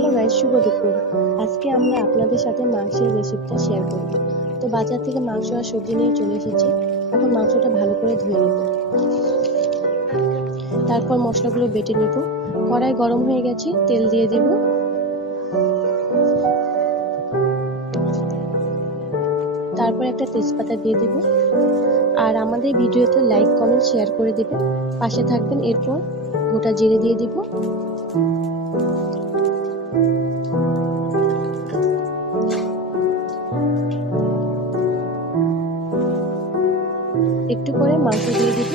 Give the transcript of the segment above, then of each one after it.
Hello guys, শুভ দুপুর। আজকে আমরা আপনাদের সাথে মাংসের রেসিপিটা শেয়ার করব। তো বাজার থেকে মাংস আর সবজি নিয়ে চলে এসেছি। এখন মাংসটা ভালো করে ধুয়ে নেব, তারপর মশলাগুলো বেটে নেব। কড়াই গরম হয়ে গেছে, তেল দিয়ে দেব। তারপর একটা তেজপাতা দিয়ে দেব। আর আমাদের ভিডিওতে লাইক, কমেন্ট, শেয়ার করে দেবেন, পাশে থাকবেন। এরপর গোটা জিরে দিয়ে দেব। একটু পরে মাংস দিয়ে দেব।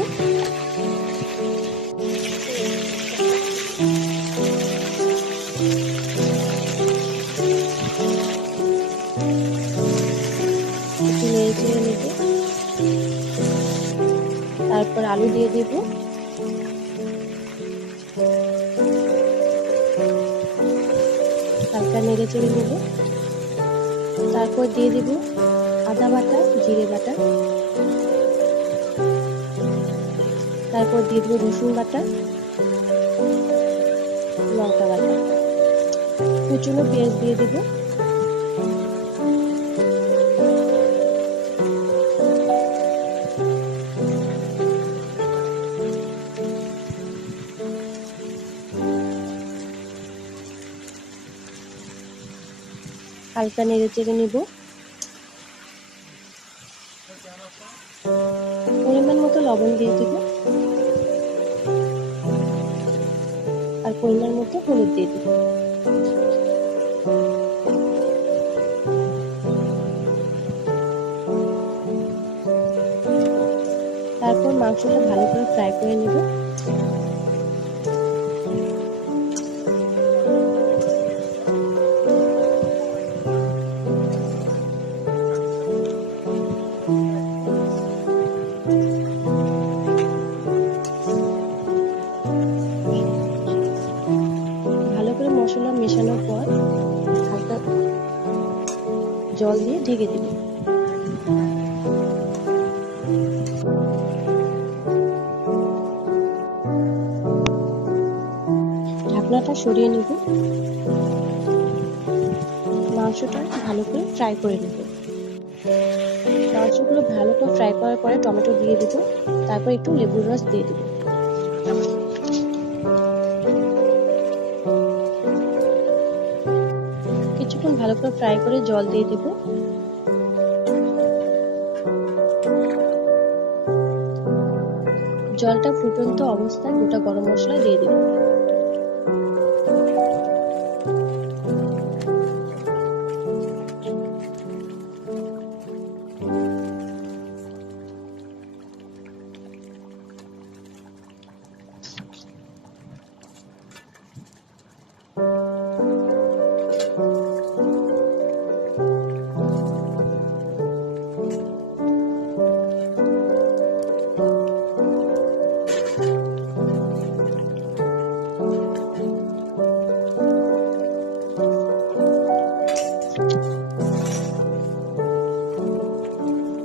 একটু নেড়ে চেড়ে নেব। তারপর আলু দিয়ে দেব। হালকা নেড়ে চেড়ে নেব। তারপর দিয়ে দেব আদা বাটা, জিরে বাটা। তারপর দিয়ে দেব রসুন বাটা, লঙ্কা বাটা, কুচনো পেঁয়াজ দিয়ে দেব। হালকা নেড়ে চেড়ে নেব। পরিমাণ মতো লবণ দিয়ে দেব, আর পরিমাণ মতো হলুদ দিয়ে দেব। তারপর মাংসটা ভালো করে ফ্রাই করে নেব। ভালো করে মশলা মেশানোর পর হালকা জল দিয়ে ঢেকে দেব। ঢাকনাটা সরিয়ে নেব। মাংসটা ভালো করে ফ্রাই করে নেব। মাংসগুলো ভালো করে ফ্রাই করার পরে টমেটো দিয়ে দেব। তারপর একটু লেবুর রস দিয়ে দেব। কিছুক্ষণ ভালো করে ফ্রাই করে জল দিয়ে দেব। জলটা ফুটন্ত অবস্থায় গোটা গরম মশলা দিয়ে দেব।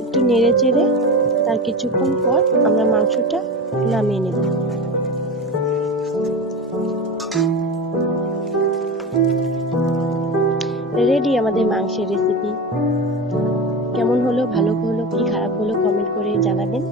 একটু নেড়ে চেড়ে তার কিছুক্ষণ পর আমরা মাংসটা নামিয়ে নেব। রেডি আমাদের মাংসের রেসিপি। কেমন হলো, ভালো হলো কি খারাপ হলো কমেন্ট করে জানাবেন।